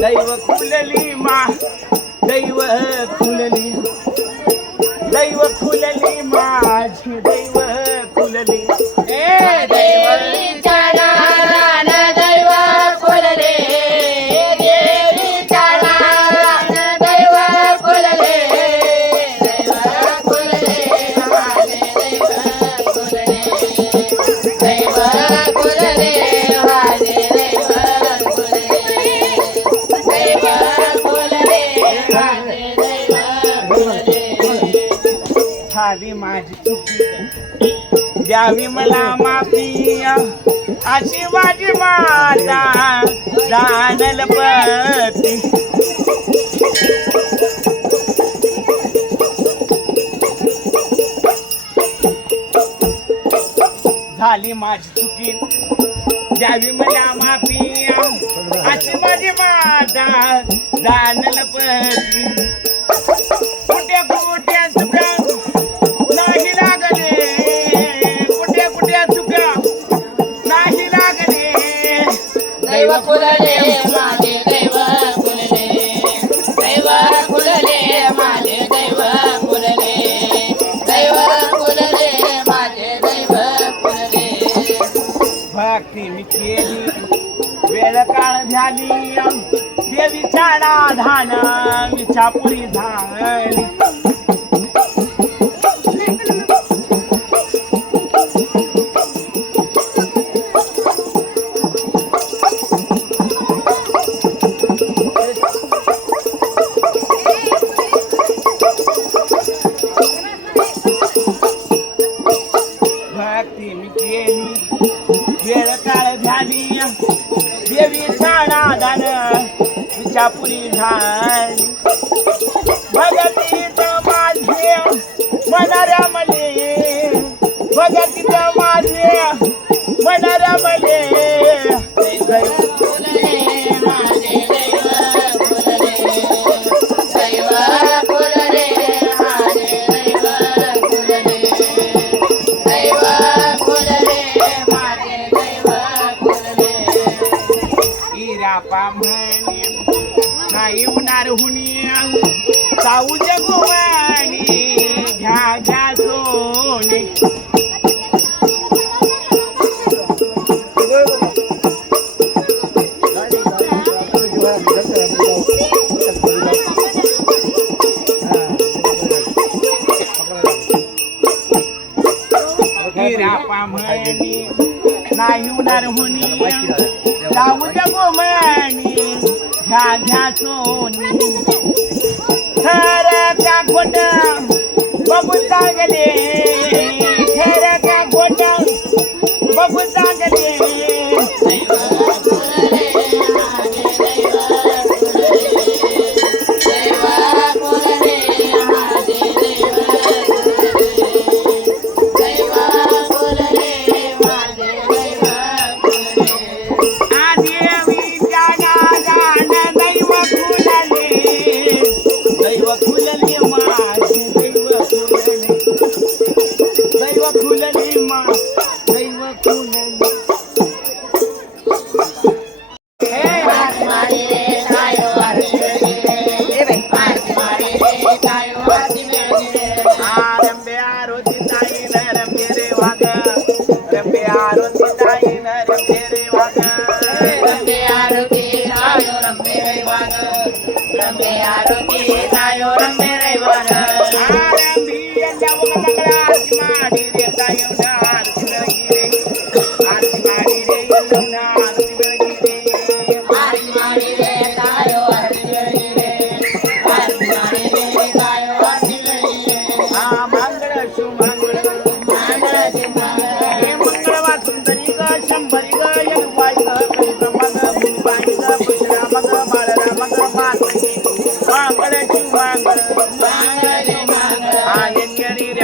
दैव खुलली मा दैव खुलली दैव खुलली माझी दैव खुलली ए देवीच्या झाली माझी चुकी. द्यावी मला माफी अशी माझी माता जाणल पती. झाली माझी चुकी. द्यावी मला माफी अशी माझी माता जाणल पती. कुठे कुठे दैव माझे दैव फुलले दैव फुलले माझे दैव फुलले दैव फुलले माझे दैव फुलले भक्ती मी केली वेळ काळ झाली देवीच्या नाधान विचापुरी झाली. विचापुरी झाली. भगतीत माझे मनाऱ्या मले. भगतीत माझे मनाऱ्या मले. नाही होणार हुनी जाऊ जगवानी घ्या घ्या सोने. नाही होणार जाऊ जगो घ्या घ्या सोनी. खरं का खोट? बघू चांगले दैव फुलले हे आरती मारी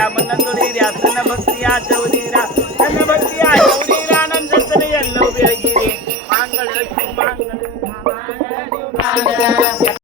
शुभंगळ मंगळाचे मंगळ हा मनंदोरी भक्ती आचवली